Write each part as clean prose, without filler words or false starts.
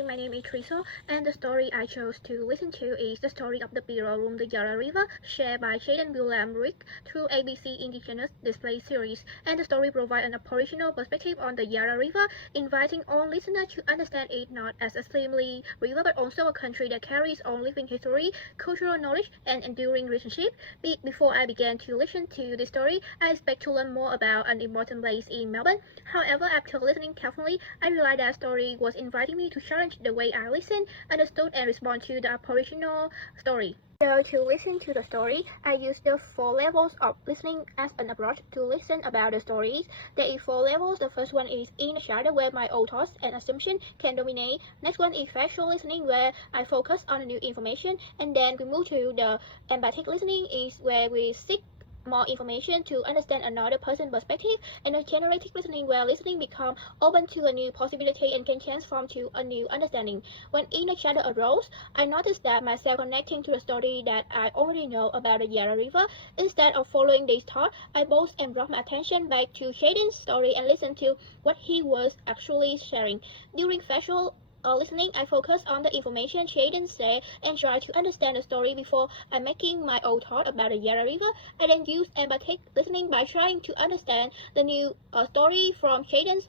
Hi, my name is Triso, and the story I chose to listen to is the story of the Biro Room, the Yarra River, shared by Jaden William Rick through ABC Indigenous Display Series. And the story provides an Aboriginal perspective on the Yarra River, inviting all listeners to understand it not as a simply river, but also a country that carries on living history, cultural knowledge, and enduring relationship. Before I began to listen to the story, I expect to learn more about an important place in Melbourne. However, after listening carefully, I realized that story was inviting me to challenge the way I listen, understood, and respond to the Aboriginal story. So to listen to the story, I used the 4 levels of listening as an approach to listen about the stories. There is 4 levels. The first one is in the shadow, where my own thoughts and assumptions can dominate. Next one is factual listening, where I focus on the new information. And then we move to the empathic listening, is where we seek more information to understand another person's perspective, and a generative listening, where listening becomes open to a new possibility and can transform to a new understanding. When inner shadow arose, I noticed that myself connecting to the story that I already know about the Yarra River. Instead of following this thought, I paused and brought my attention back to Shaden's story and listened to what he was actually sharing. During factual listening, I focus on the information Shaden said and try to understand the story before I making my own thought about the Yarra River. I then use empathic listening by trying to understand the new story from Shaden's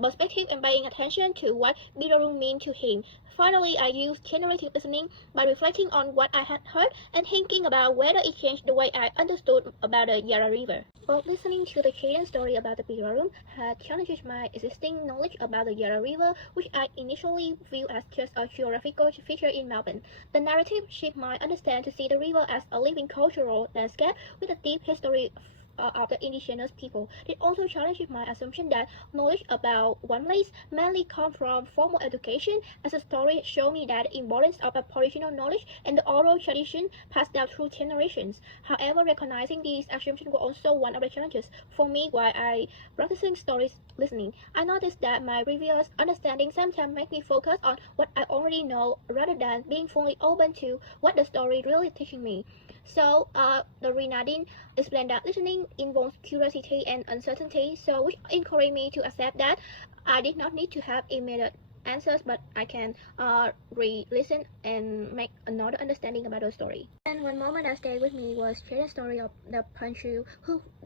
perspective and paying attention to what Birarung mean to him. Finally, I use generative listening by reflecting on what I had heard and thinking about whether it changed the way I understood about the Yarra River. While listening to the Shaden story about the Birarung had challenged my existing knowledge about the Yarra River, which I initially viewed as just a geographical feature in Melbourne. The narrative shifted my understanding to see the river as a living cultural landscape with a deep history of the indigenous people. It also challenged my assumption that knowledge about one place mainly comes from formal education, as the story showed me that the importance of Aboriginal knowledge and the oral tradition passed down through generations. However, recognizing these assumptions was also one of the challenges for me while I practicing stories listening. I noticed that my previous understanding sometimes make me focus on what I already know rather than being fully open to what the story really teaching me. So, the Renadine explained that listening involves curiosity and uncertainty, so which encouraged me to accept that I did not need to have immediate answers, but I can re-listen and make another understanding about the story. And one moment that stayed with me was Jaden's story of the Punchu,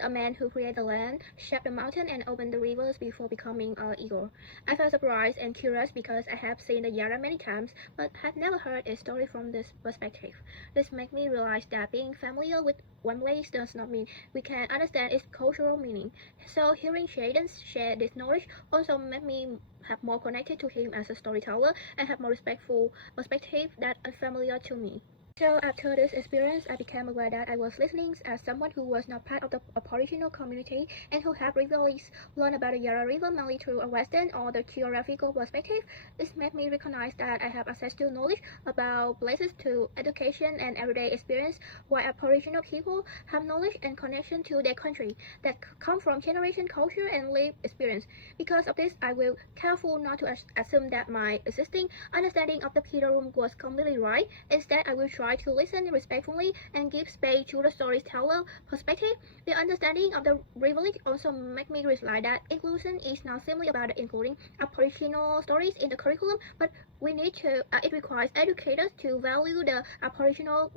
a man who created the land, shaped the mountain, and opened the rivers before becoming an eagle. I felt surprised and curious because I have seen the Yarra many times, but had never heard a story from this perspective. This made me realize that being familiar with one place does not mean we can understand its cultural meaning. So hearing Jaden share this knowledge also made me have more connected to him as a storyteller and have more respectful perspective that are familiar to me. So after this experience, I became aware that I was listening as someone who was not part of the Aboriginal community and who had previously learned about the Yarra River mainly through a Western or the geographical perspective. This made me recognize that I have access to knowledge about places, to education and everyday experience, while Aboriginal people have knowledge and connection to their country that come from generation, culture, and lived experience. Because of this, I will careful not to assume that my existing understanding of the Birarung was completely right. Instead, I will try to listen respectfully and give space to the storyteller perspective. The understanding of the privilege also make me realize that inclusion is not simply about including Aboriginal stories in the curriculum, but we need to it requires educators to value the Aboriginal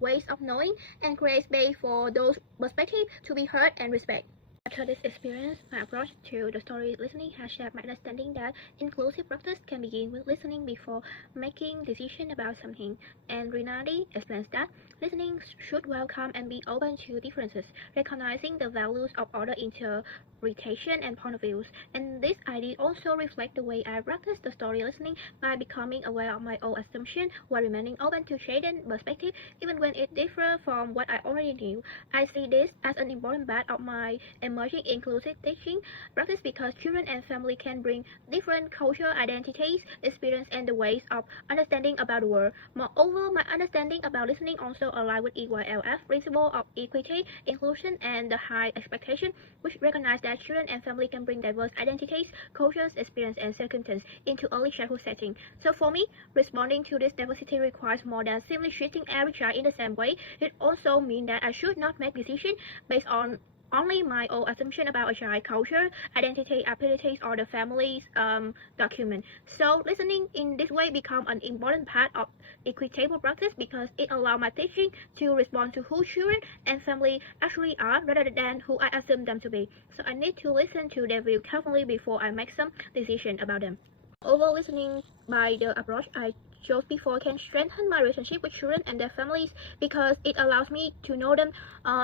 ways of knowing and create space for those perspectives to be heard and respected. After this experience, my approach to the story listening has shaped my understanding that inclusive practice can begin with listening before making decisions about something. And Rinaldi explains that listening should welcome and be open to differences, recognizing the values of other interpretation and point of views. And this idea also reflects the way I practice the story listening by becoming aware of my own assumption while remaining open to Shaden's perspective, even when it differs from what I already knew. I see this as an important part of my emerging inclusive teaching practice because children and family can bring different cultural identities, experience, and the ways of understanding about the world. Moreover, my understanding about listening also aligns with EYLF principle of equity, inclusion, and the high expectation, which recognize that children and family can bring diverse identities, cultures, experience, and circumstances into early childhood setting. So for me, responding to this diversity requires more than simply treating every child in the same way. It also means that I should not make decisions based on only my own assumption about a child culture, identity, abilities, or the family's document. So listening in this way become an important part of equitable practice because it allows my teaching to respond to who children and family actually are rather than who I assume them to be. So I need to listen to their view carefully before I make some decision about them. Over listening by the approach I chose before can strengthen my relationship with children and their families because it allows me to know them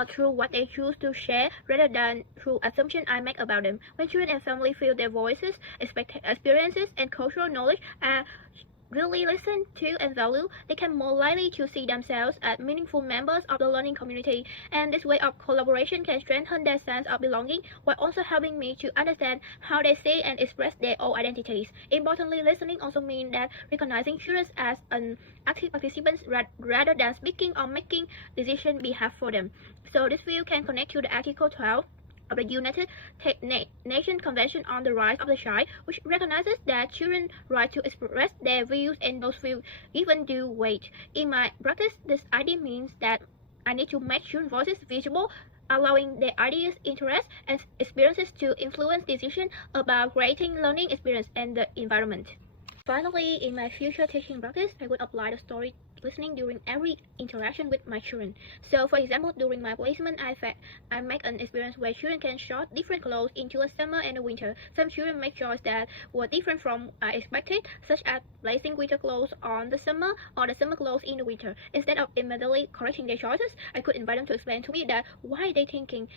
through what they choose to share rather than through assumptions I make about them. When children and family feel their voices, experiences, and cultural knowledge are really listen to and value, they can more likely to see themselves as meaningful members of the learning community. And this way of collaboration can strengthen their sense of belonging while also helping me to understand how they see and express their own identities. Importantly, listening also means that recognizing children as an active participants rather than speaking or making decisions behalf for them. So this view can connect to the Article 12 of the United Nations Convention on the Rights of the Child, which recognizes that children's right to express their views and those views given due weight. In my practice, this idea means that I need to make children's voices visible, allowing their ideas, interests, and experiences to influence decisions about creating learning experience and the environment. Finally, in my future teaching practice, I would apply the story listening during every interaction with my children. So, for example, during my placement, I make an experience where children can shop different clothes into a summer and a winter. Some children make choices that were different from I expected, such as placing winter clothes on the summer or the summer clothes in the winter. Instead of immediately correcting their choices, I could invite them to explain to me that why they thinking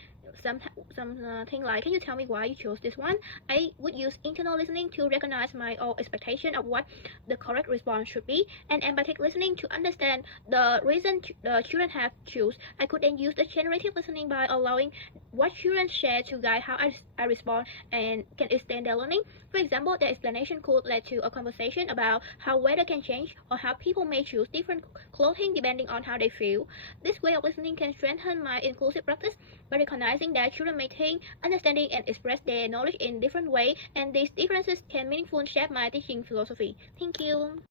something like, can you tell me why you chose this one? I would use internal listening to recognize my own expectation of what the correct response should be, and empathic listening to understand the reason the children have choose. I could then use the generative listening by allowing what children share to guide how I respond and can extend their learning. For example, their explanation could lead to a conversation about how weather can change or how people may choose different clothing depending on how they feel. This way of listening can strengthen my inclusive practice by recognizing that children may think, understanding, and express their knowledge in different ways, and these differences can meaningfully shape my teaching philosophy. Thank you.